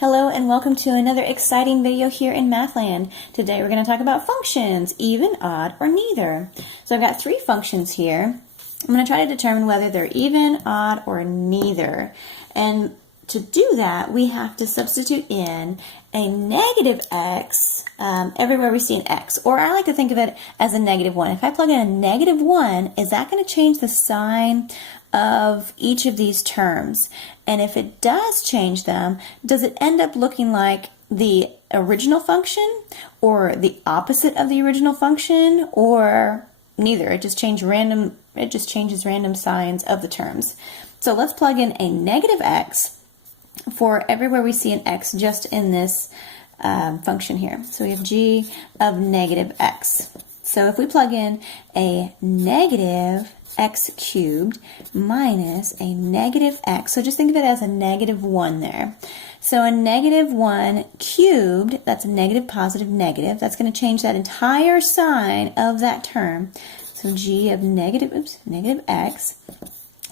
Hello and welcome to another exciting video here in Mathland. Today we're going to talk about functions, even, odd, or neither. So I've got three functions here. I'm going to try to determine whether they're even, odd, or neither. And to do that, we have to substitute in a negative x everywhere we see an x. Or I like to think of it as a negative 1. If I plug in a negative 1, is that going to change the sign of each of these terms? And if it does change them, does it end up looking like the original function or the opposite of the original function, or neither? It just changes random signs of the terms. So let's plug in a negative x for everywhere we see an x just in this function here. So we have g of negative x. So if we plug in a negative x cubed minus a negative x, so just think of it as a negative 1 there. So a negative 1 cubed, that's a negative, positive, negative. That's going to change that entire sign of that term. So g of negative x.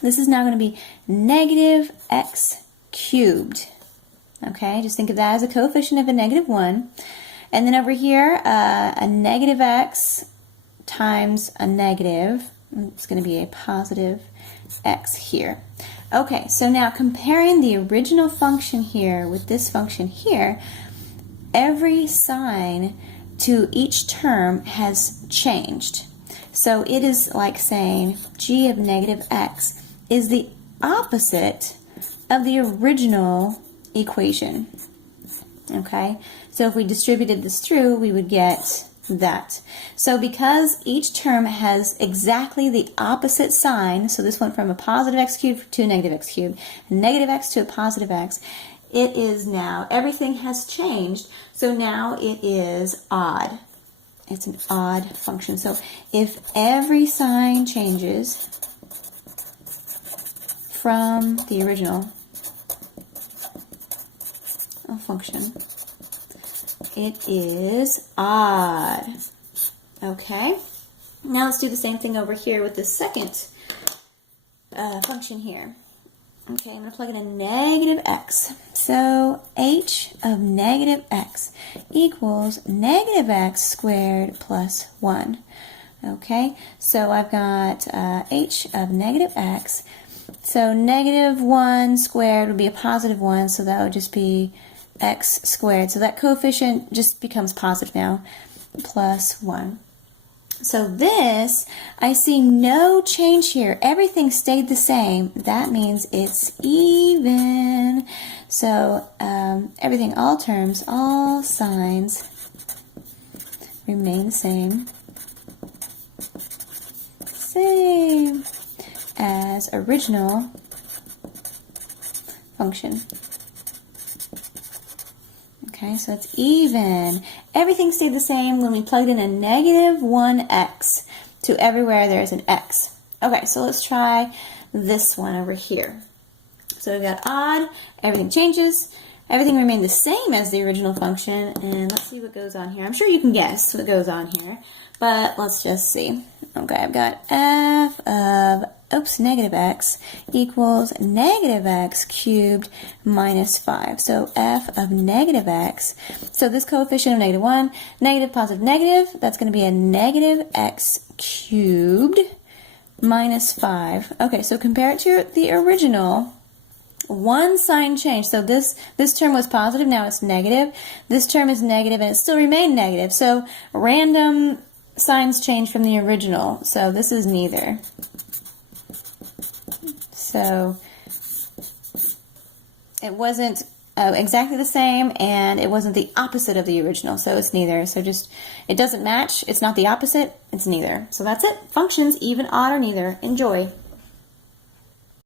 This is now going to be negative x cubed. Okay, just think of that as a coefficient of a negative 1. And then over here, a negative x times a negative, it's going to be a positive x here. Okay, so now comparing the original function here with this function here, every sign to each term has changed. So it is like saying g of negative x is the opposite of the original equation. Okay, so if we distributed this through, we would get that. So because each term has exactly the opposite sign, so this went from a positive x cubed to a negative x cubed, a negative x to a positive x, it is now, everything has changed, so now it is odd. It's an odd function. So if every sign changes from the original function, it is odd. Okay, now let's do the same thing over here with the second function here. Okay, I'm going to plug in a negative x. So h of negative x equals negative x squared plus 1. Okay, so I've got h of negative x. So negative 1 squared would be a positive 1, so that would just be x squared. So that coefficient just becomes positive now, plus 1. So this, I see no change here. Everything stayed the same. That means it's even. So everything, all terms, all signs remain the same. Same as original function. Okay, so it's even. Everything stayed the same when we plugged in a negative 1x to everywhere there's an x. Okay, so let's try this one over here. So we've got odd, everything changes, everything remained the same as the original function, and let's see what goes on here. I'm sure you can guess what goes on here, but let's just see. Okay, I've got f of negative x equals negative x cubed minus 5. So f of negative x, so this coefficient of negative 1, negative, positive, negative, that's going to be a negative x cubed minus 5. Okay, so compare it to the original. One sign change. So this term was positive, now it's negative. This term is negative and it still remained negative. So random signs change from the original. So this is neither. So it wasn't exactly the same, and it wasn't the opposite of the original, so it's neither. So just, it doesn't match, it's not the opposite, it's neither. So that's it. Functions, even, odd, or neither. Enjoy.